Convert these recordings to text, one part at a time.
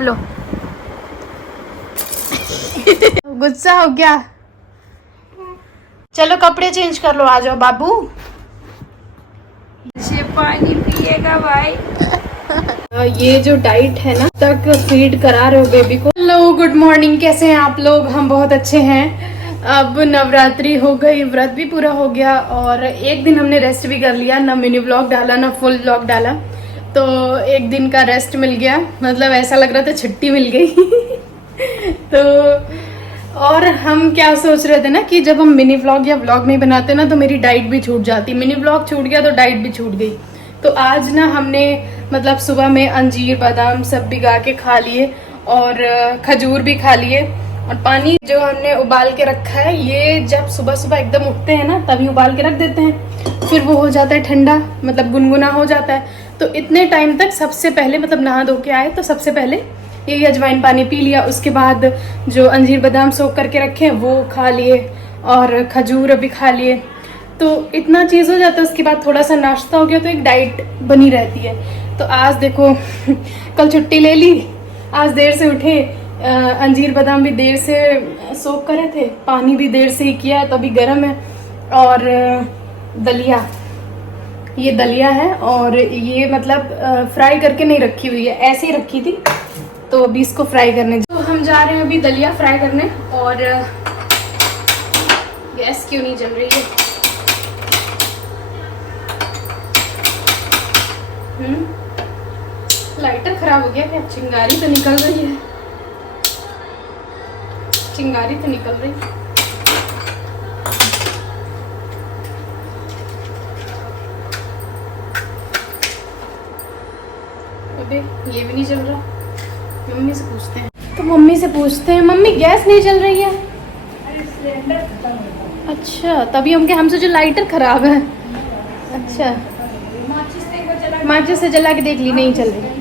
लो। गुस्सा हो गया? चलो कपड़े चेंज कर लो, आ जाओ बाबू। से पानी पिएगा भाई। ये जो डाइट है ना, तक फीड करा रहे हो बेबी को। हेलो गुड मॉर्निंग, कैसे हैं आप लोग? हम बहुत अच्छे हैं। अब नवरात्रि हो गई, व्रत भी पूरा हो गया और एक दिन हमने रेस्ट भी कर लिया। ना मिनी व्लॉग डाला ना फुल व्लॉग डाला, तो एक दिन का रेस्ट मिल गया। मतलब ऐसा लग रहा था छुट्टी मिल गई। तो और हम क्या सोच रहे थे ना कि जब हम मिनी व्लॉग या व्लॉग नहीं बनाते ना तो मेरी डाइट भी छूट जाती। मिनी व्लॉग छूट गया तो डाइट भी छूट गई। तो आज ना हमने मतलब सुबह में अंजीर बादाम सब भिगा के खा लिए और खजूर भी खा लिए। और पानी जो हमने उबाल के रखा है, ये जब सुबह सुबह एकदम उठते हैं ना तभी उबाल के रख देते हैं, फिर वो हो जाता है ठंडा, मतलब गुनगुना हो जाता है। तो इतने टाइम तक सबसे पहले मतलब नहा धो के आए तो सबसे पहले यही अजवाइन पानी पी लिया। उसके बाद जो अंजीर बादाम सोख करके रखे हैं वो खा लिए और खजूर अभी खा लिए। तो इतना चीज़ हो जाता है। उसके बाद थोड़ा सा नाश्ता हो गया, तो एक डाइट बनी रहती है। तो आज देखो कल छुट्टी ले ली, आज देर से उठे, अंजीर बादाम भी देर से सोख करे थे, पानी भी देर से ही किया है तो अभी गर्म है। और दलिया, ये दलिया है और ये मतलब फ्राई करके नहीं रखी हुई है, ऐसे ही रखी थी। तो अभी इसको फ्राई करने, तो हम जा रहे हैं अभी दलिया फ्राई करने। और गैस क्यों नहीं जल रही है? लाइटर खराब हो गया क्या? चिंगारी तो निकल रही है, चिंगारी तो निकल रही है। अबे ये भी नहीं चल रहा। मम्मी से पूछते हैं, तो मम्मी से पूछते हैं, मम्मी गैस नहीं चल रही है? अच्छा, तभी हमसे जो लाइटर खराब है। अच्छा, माचिस से जला के देख ली, नहीं चल रही।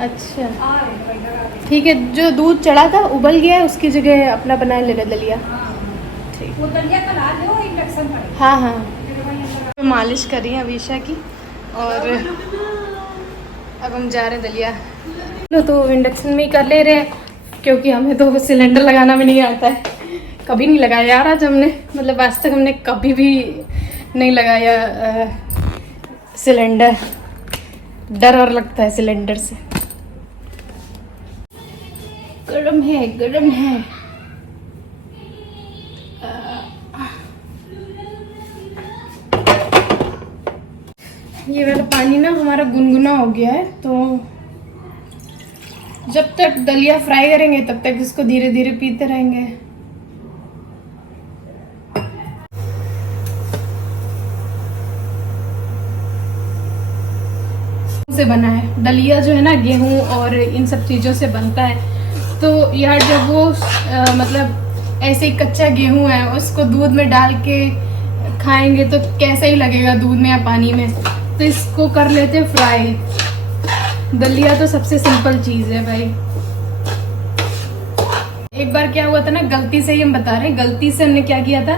अच्छा ठीक है, जो दूध चढ़ा था उबल गया है, उसकी जगह अपना बना लेना दलिया। ठीक, वो दलिया का ला दो इंडक्शन पर। हाँ हाँ। मालिश कर रही है अवीशा की और अब हम जा रहे हैं दलिया। तो इंडक्शन में ही कर ले रहे हैं क्योंकि हमें तो सिलेंडर लगाना भी नहीं आता है। कभी नहीं लगाया यार आज हमने, मतलब आज तक हमने कभी भी नहीं लगाया सिलेंडर। डर और लगता है सिलेंडर से। गरम है, गरम है। ये वाला पानी ना हमारा गुनगुना हो गया है, तो जब तक दलिया फ्राई करेंगे तब तक इसको धीरे धीरे पीते रहेंगे। से बना है दलिया, जो है ना गेहूं और इन सब चीज़ों से बनता है। तो यार जब वो मतलब ऐसे ही कच्चा गेहूं है, उसको दूध में डाल के खाएंगे तो कैसा ही लगेगा, दूध में या पानी में। तो इसको कर लेते फ्राई। दलिया तो सबसे सिंपल चीज़ है भाई। एक बार क्या हुआ था ना, गलती से ही हम बता रहे हैं, गलती से हमने क्या किया था,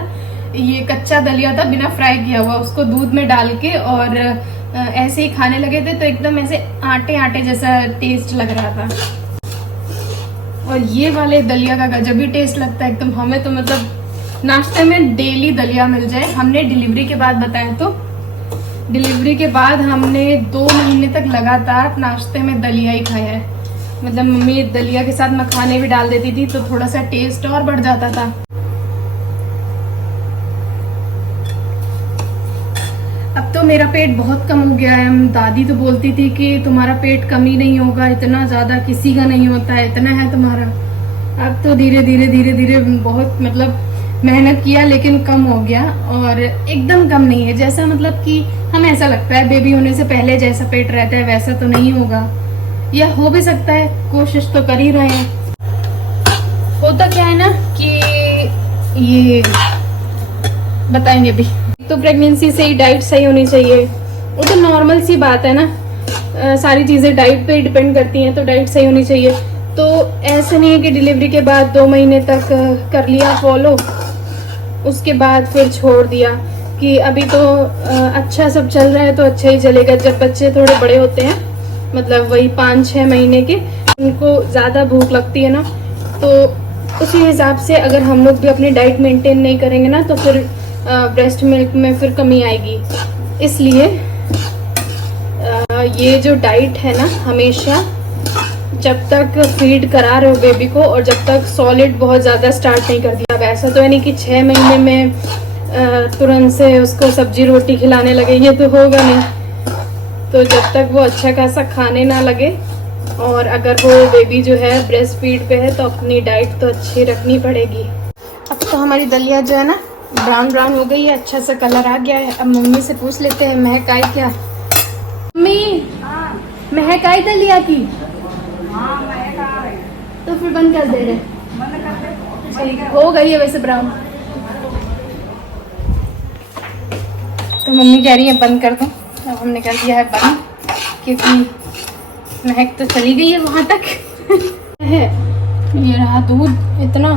ये कच्चा दलिया था बिना फ्राई किया हुआ, उसको दूध में डाल के और ऐसे ही खाने लगे थे। तो एकदम ऐसे आटे आटे जैसा टेस्ट लग रहा था। और ये वाले दलिया का गजब ही टेस्ट लगता है एकदम। हमें तो मतलब नाश्ते में डेली दलिया मिल जाए। हमने डिलीवरी के बाद बताया, तो डिलीवरी के बाद हमने 2 महीने तक लगातार नाश्ते में दलिया ही खाया है। मतलब मम्मी दलिया के साथ मखाने भी डाल देती थी तो थोड़ा सा टेस्ट और बढ़ जाता था। अब तो मेरा पेट बहुत कम हो गया है। दादी तो बोलती थी कि तुम्हारा पेट कम ही नहीं होगा, इतना ज़्यादा किसी का नहीं होता है, इतना है तुम्हारा। अब तो धीरे धीरे धीरे धीरे बहुत मतलब मेहनत किया लेकिन कम हो गया। और एकदम कम नहीं है, जैसा मतलब कि हमें ऐसा लगता है बेबी होने से पहले जैसा पेट रहता है वैसा तो नहीं होगा, या हो भी सकता है, कोशिश तो कर ही रहे हैं। होता क्या है ना कि ये बताएंगे भी, तो प्रेगनेंसी से ही डाइट सही होनी चाहिए। वो तो नॉर्मल सी बात है ना, सारी चीज़ें डाइट पे डिपेंड करती हैं, तो डाइट सही होनी चाहिए। तो ऐसे नहीं है कि डिलीवरी के बाद 2 महीने तक कर लिया फॉलो, उसके बाद फिर छोड़ दिया कि अभी तो अच्छा सब चल रहा है तो अच्छा ही चलेगा। जब बच्चे थोड़े बड़े होते हैं, मतलब वही 5-6 महीने के, उनको ज़्यादा भूख लगती है ना, तो उसी हिसाब से अगर हम लोग भी अपनी डाइट मेंटेन नहीं करेंगे ना तो फिर ब्रेस्ट मिल्क में फिर कमी आएगी। इसलिए ये जो डाइट है ना, हमेशा जब तक फीड करा रहे हो बेबी को और जब तक सॉलिड बहुत ज़्यादा स्टार्ट नहीं कर दिया। अब ऐसा तो है नहीं कि 6 महीने में तुरंत से उसको सब्जी रोटी खिलाने लगे, ये तो होगा नहीं। तो जब तक वो अच्छा खासा खाने ना लगे और अगर वो बेबी जो है ब्रेस्ट फीड पे है तो अपनी डाइट तो अच्छी रखनी पड़ेगी। अब तो हमारी दलिया जो है ना ब्राउन ब्राउन हो गई है, अच्छा सा कलर आ गया है। अब मम्मी से पूछ लेते हैं महक आई क्या। मम्मी महक आई दलिया की? हाँ मैं कहा रही तो फिर बंद कर दे रहे। मन करते ठीक हो गई है वैसे ब्राउन। तो मम्मी कह रही है बंद कर दो, अब हमने कर दिया है बंद क्योंकि महक तो चली गई है वहां तक। है ये रहा दूध, इतना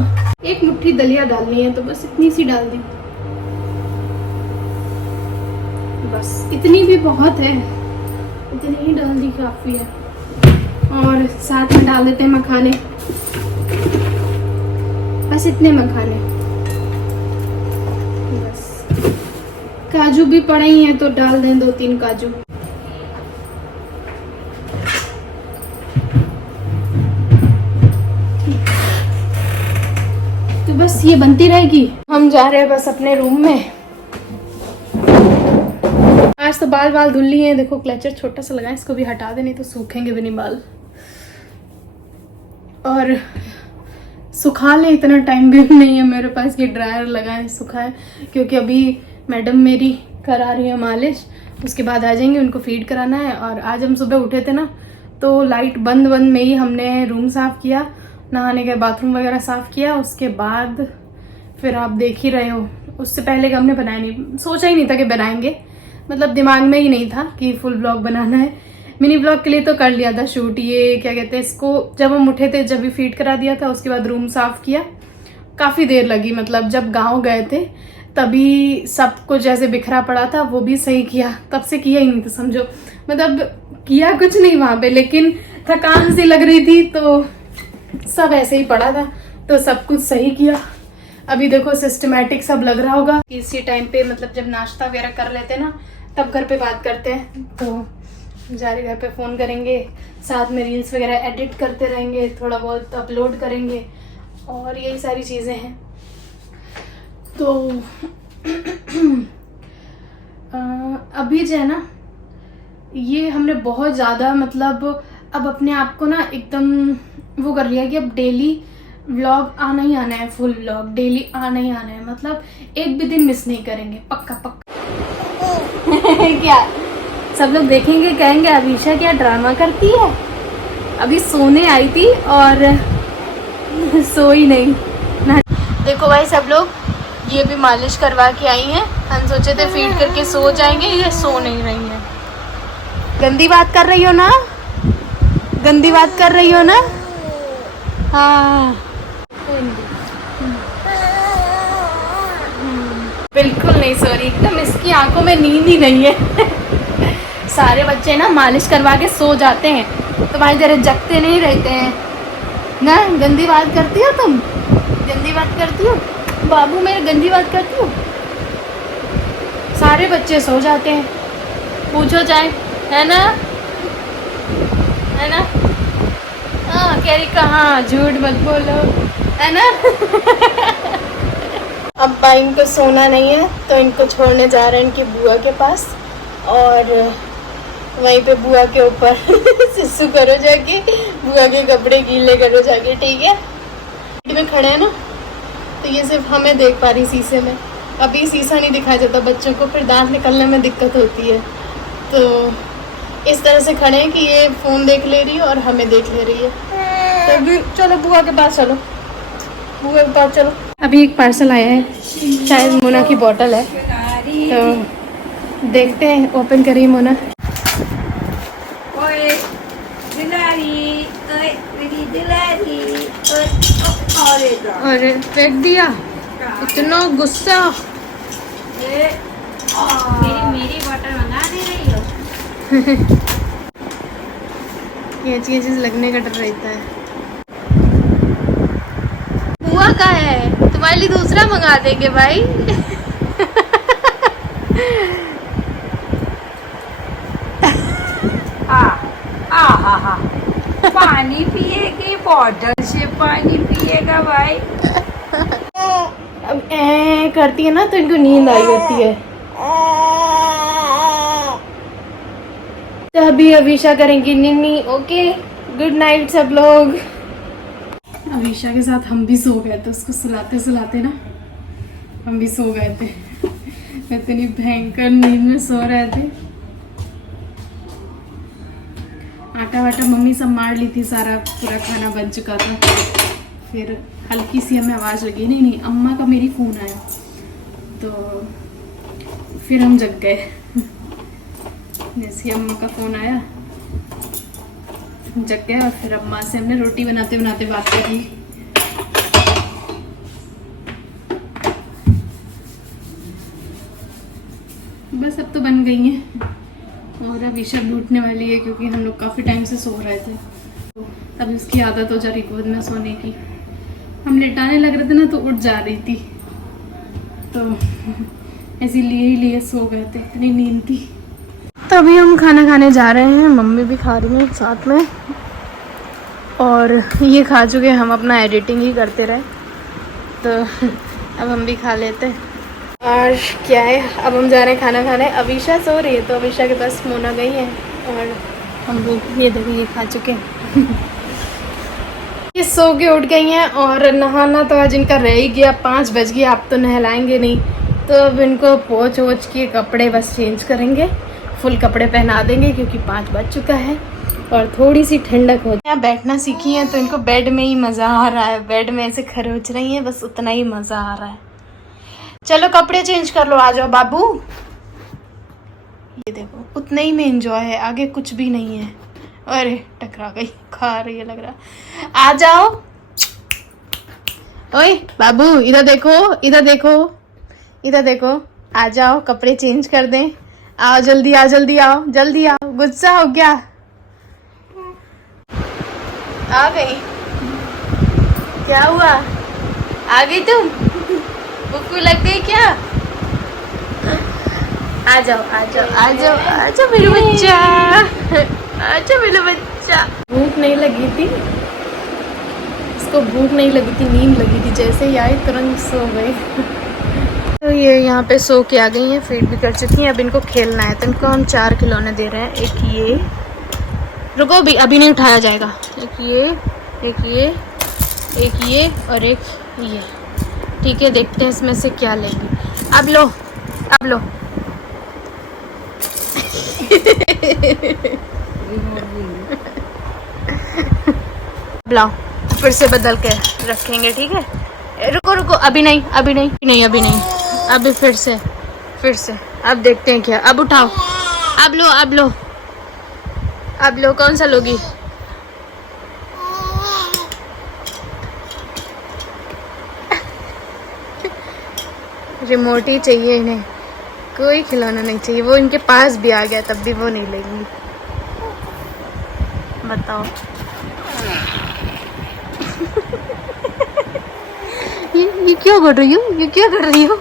एक मुट्ठी दलिया डालनी है तो बस इतनी सी डाल दी, बस इतनी भी बहुत है, इतनी ही डाल दी काफी है। और साथ में डाल देते हैं मखाने, बस इतने मखाने, बस काजू भी पड़े ही हैं तो डाल दें 2-3 काजू। तो बस ये बनती रहेगी। हम जा रहे हैं बस अपने रूम में। आज तो बाल धुल लिए हैं, देखो क्लचर छोटा सा लगा है, इसको भी हटा दे नहीं तो सूखेंगे भी नहीं बाल। और सुखा ले, इतना टाइम भी नहीं है मेरे पास कि ड्रायर लगाएं सुखाएं, क्योंकि अभी मैडम मेरी करा रही है मालिश, उसके बाद आ जाएंगे, उनको फीड कराना है। और आज हम सुबह उठे थे ना तो लाइट बंद में ही हमने रूम साफ किया, नहाने के बाथरूम वगैरह साफ किया, उसके बाद फिर आप देख ही रहे हो। उससे पहले का हमने बनाया नहीं, सोचा ही नहीं था कि बनाएंगे, मतलब दिमाग में ही नहीं था कि फुल ब्लॉग बनाना है। मिनी ब्लॉग के लिए तो कर लिया था शूट, ये क्या कहते हैं इसको, जब हम उठे थे जब भी फीड करा दिया था, उसके बाद रूम साफ किया, काफ़ी देर लगी। मतलब जब गांव गए थे तभी सब कुछ ऐसे बिखरा पड़ा था, वो भी सही किया, तब से किया ही नहीं था समझो, मतलब किया कुछ नहीं वहां पे, लेकिन थकान सी लग रही थी तो सब ऐसे ही पड़ा था, तो सब कुछ सही किया। अभी देखो सिस्टमैटिक सब लग रहा होगा। इसी टाइम पे मतलब जब नाश्ता वगैरह कर लेते ना तब घर पे बात करते हैं, तो जारे घर पे फ़ोन करेंगे, साथ में रील्स वगैरह एडिट करते रहेंगे, थोड़ा बहुत अपलोड करेंगे और यही सारी चीज़ें हैं। तो अभी जो है ना ये हमने बहुत ज़्यादा मतलब अब अपने आप को ना एकदम वो कर लिया कि अब डेली व्लॉग आना ही आना है, फुल व्लॉग डेली आना ही आना है, मतलब एक भी दिन मिस नहीं करेंगे, पक्का पक्का। क्या सब लोग देखेंगे कहेंगे अभिषा क्या ड्रामा करती है, अभी सोने आई थी और सोई नहीं ना। देखो भाई सब लोग ये भी मालिश करवा के आई हैं, हम सोचे थे फीड करके सो जाएंगे, ये सो नहीं रही है। गंदी बात कर रही हो ना, गंदी बात कर रही हो ना। हाँ बिल्कुल नहीं सो रही, एकदम इसकी आंखों में नींद ही नहीं है। सारे बच्चे ना मालिश करवा के सो जाते हैं, तुम्हारी तरह जगते नहीं रहते हैं ना। गंदी बात करती हो तुम, गंदी बात करती हो बाबू, मेरे गंदी बात करती हो। सारे बच्चे सो जाते हैं, पूछो जाए, है ना, है ना। हाँ कह रही कहाँ, झूठ मत बोलो, है ना। अब भाई इनको सोना नहीं है तो इनको छोड़ने जा रहे हैं इनकी बुआ के पास, और वहीं पे बुआ के ऊपर सिस्सू करो जाके, बुआ के कपड़े गीले करो जाके, ठीक है। में खड़े हैं ना तो ये सिर्फ हमें देख पा रही शीशे में, अभी शीशा नहीं दिखाया जाता बच्चों को, फिर दांत निकलने में दिक्कत होती है। तो इस तरह से खड़े हैं कि ये फ़ोन देख ले रही है और हमें देख ले रही है। तो अभी चलो बुआ के पास, चलो बुआ के पास चलो। अभी एक पार्सल आया है, शायद मोना की बोतल है, तो देखते हैं, ओपन करिए मोना। ओए दिलारी, ओए मेरी दिलारी, ओए और फेंक दिया, इतना गुस्सा। मेरी बोतल मंगा दे रही हो। ये चीज लगने का डर रहता है। हुआ का है, तुम्हारे लिए दूसरा मंगा देंगे भाई। हा पानी पिएगी, बॉटल से पानी पिएगा भाई। अब करती है ना तो इनको नींद आई होती है। तो अभी अवीशा करेंगी निन्नी। ओके, गुड नाइट सब लोग। अवीशा के साथ हम भी सो गए थे, उसको सुलाते सुलाते ना हम भी सो गए थे। इतनी भयंकर नींद में सो रहे थे। आटा वाटा मम्मी सब मार ली थी, सारा पूरा खाना बन चुका था। फिर हल्की सी हमें आवाज़ लगी, नहीं अम्मा का मेरी फ़ोन आया, तो फिर हम जग गए। जैसे अम्मा का फ़ोन आया हम जग गए, और फिर अम्मा से हमने रोटी बनाते बनाते बात की। बस अब तो बन गई हैं, और अवीशा भी उठने वाली है क्योंकि हम लोग काफ़ी टाइम से सो रहे थे, तो अभी उसकी आदत हो जा रही गोद में सोने की। हम लेटाने लग रहे थे ना तो उठ जा रही थी, तो ऐसे लिए सो गए थे, इतनी नींद थी। तो अभी हम खाना खाने जा रहे हैं, मम्मी भी खा रही हैं साथ में, और ये खा चुके, हम अपना एडिटिंग ही करते रहे, तो अब हम भी खा लेते हैं। और क्या है, अब हम जा रहे हैं खाना खाने। अवीशा सो रही है तो अवीशा के पास मोना गई है, और हम लोग ये देखिए ये खा चुके हैं। ये सो के उठ गई हैं, और नहाना तो आज इनका रह ही गया, 5 बज गया। आप तो नहलाएंगे नहीं, तो अब इनको पोंछ वोछ के कपड़े बस चेंज करेंगे, फुल कपड़े पहना देंगे क्योंकि 5 बज चुका है और थोड़ी सी ठंडक हो। यहाँ बैठना सीखी है तो इनको बेड में ही मज़ा आ रहा है, बेड में ऐसे खरोच रही हैं, बस उतना ही मज़ा आ रहा है। चलो कपड़े चेंज कर लो, आ जाओ बाबू। ये देखो उतना ही में एंजॉय है, आगे कुछ भी नहीं है। अरे टकरा गई, खा रही है लग रहा। आ जाओ, ओए बाबू इधर देखो, इधर देखो, इधर देखो, आ जाओ कपड़े चेंज कर दें। आओ जल्दी आओ, जल्दी आओ, जल्दी आओ। गुस्सा हो गया? आ गई? क्या हुआ, आ गई तुम? भूख लग गई क्या? आ जाओ आ जाओ आ जाओ आ जाओ मेरे बच्चा, आ जाओ मेरा बच्चा। भूख नहीं लगी थी इसको, भूख नहीं लगी थी, नींद लगी थी। जैसे ही आई तुरंत सो गई। तो ये यहाँ पे सो के आ गई हैं, फीड भी कर चुकी हैं। अब इनको खेलना है, तो इनको हम 4 खिलौने दे रहे हैं। एक ये, रुको अभी नहीं उठाया जाएगा। एक ये, एक ये, एक ये और एक ये। ठीक है, देखते हैं इसमें से क्या लेंगे। अब लो, अब लो। लाओ, फिर से बदल के रखेंगे, ठीक है। रुको रुको, अभी नहीं, अभी नहीं, नहीं अभी नहीं, अभी फिर से अब देखते हैं क्या। अब उठाओ, अब लो, अब लो, अब लो। कौन सा लोगी? रिमोट ही चाहिए इन्हें, कोई खिलौना नहीं चाहिए। वो इनके पास भी आ गया तब भी वो नहीं लेंगी। बताओ। ये क्या कर रही हो, ये क्या कर रही हो?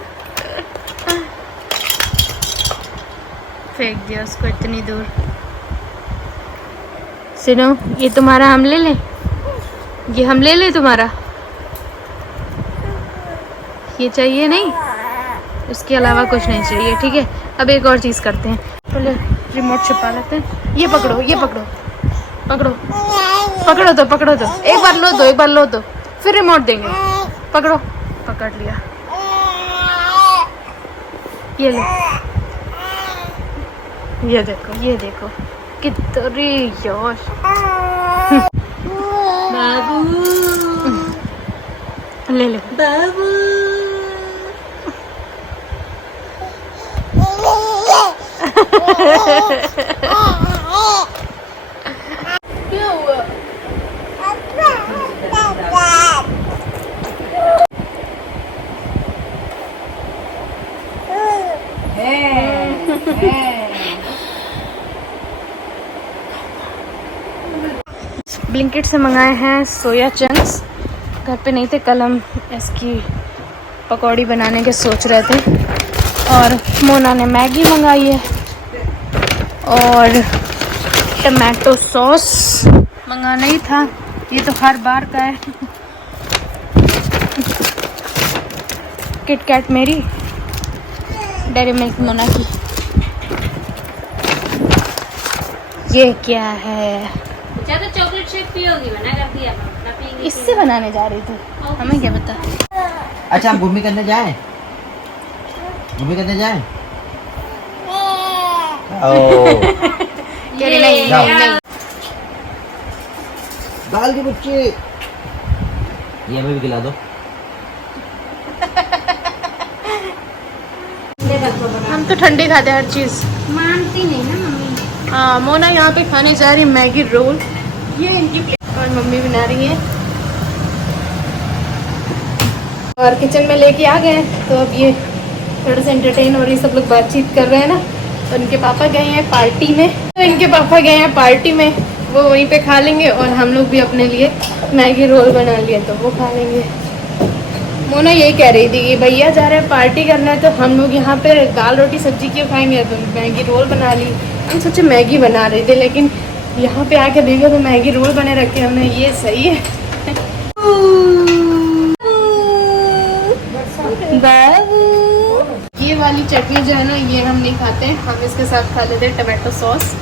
फेंक दिया उसको इतनी दूर। सुनो, ये तुम्हारा, हम ले लें? ये हम ले लें तुम्हारा? ये चाहिए नहीं, उसके अलावा कुछ नहीं चाहिए, ठीक है। अब एक और चीज़ करते हैं, पहले रिमोट छिपा लेते हैं। ये पकड़ो, ये पकड़ो, पकड़ो, पकड़ो तो, पकड़ो तो, एक बार लो दो, एक बार लो दो, फिर रिमोट देंगे। पकड़ो, पकड़ लिया। ये लो, ये देखो, ये देखो कितनी योश। बाबू ले ले बाबू। क्या हुआ? ब्लिंकिट से मंगाए हैं सोया चंक्स। घर पे नहीं थे, कल हम इसकी पकौड़ी बनाने के सोच रहे थे। और मोना ने मैगी मंगाई है और टमाटो सॉस मंगाना ही था, ये तो हर बार का है। किट कैट मेरी, डेयरी मिल्क मोना की। ये क्या है? तो चॉकलेट शेक पियोगी, मना कर दिया ना पिएंगे। इससे बनाने जा रही थी, हमें क्या पता। अच्छा हम घूमने करने जाएं? घूमने करने जाएं? कह रही नहीं, जाओ। नहीं। दाल के बच्चे, ये हमें भी खिला दो। हम तो ठंडी खाते हैं हर चीज़। मानती नहीं ना मम्मी। हाँ, मोना यहाँ पे खाने जा रही मैगी रोल, ये इनकी प्लेट और मम्मी बना रही है। और किचन में लेके आ गए, तो अब ये थोड़ा सा एंटरटेन हो रही, सब लोग बातचीत कर रहे हैं ना। तो इनके पापा गए हैं पार्टी में, वो वहीं पे खा लेंगे और हम लोग भी अपने लिए मैगी रोल बना लिए तो वो खा लेंगे। मोना यही कह रही थी कि भैया जा रहे हैं पार्टी करना है, तो हम लोग यहाँ पे दाल रोटी सब्जी क्यों खाएंगे, तो मैगी रोल बना ली। हम सोचे मैगी बना रहे थे, लेकिन यहाँ पे आके देखो तो मैगी रोल बने रखे हमने, ये सही है। बाबू, ये वाली चटनी जो है ना, ये हम नहीं खाते, हम इसके साथ खा लेते हैं टमाटो सॉस।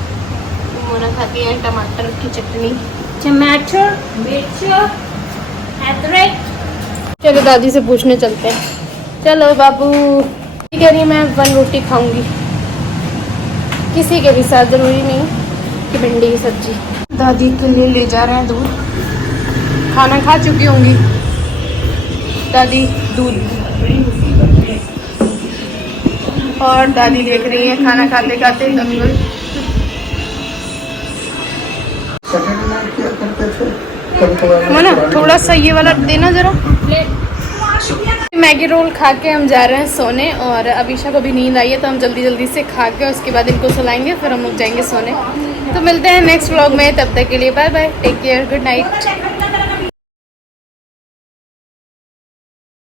मोना खाती है टमाटर की चटनी, टमाटो, मिर्च, अदरक। चलो दादी से पूछने चलते हैं। चलो बाबू, कह रही मैं 1 रोटी खाऊंगी, किसी के भी साथ, जरूरी नहीं कि भिंडी की सब्जी। दादी के लिए ले जा रहे हैं दूध, खाना खा चुकी होंगी दादी दूध, और दादी देख रही है खाना खाते खाते दंगल। मना थोड़ा सा ये वाला देना जरा। मैगी रोल खा के हम जा रहे हैं सोने, और अभिषा को भी नींद आई है, तो हम जल्दी जल्दी से खा के उसके बाद इनको सुलाएंगे, फिर हम लोग जाएंगे सोने। तो मिलते हैं नेक्स्ट व्लॉग में, तब तक के लिए bye bye, take care, good night.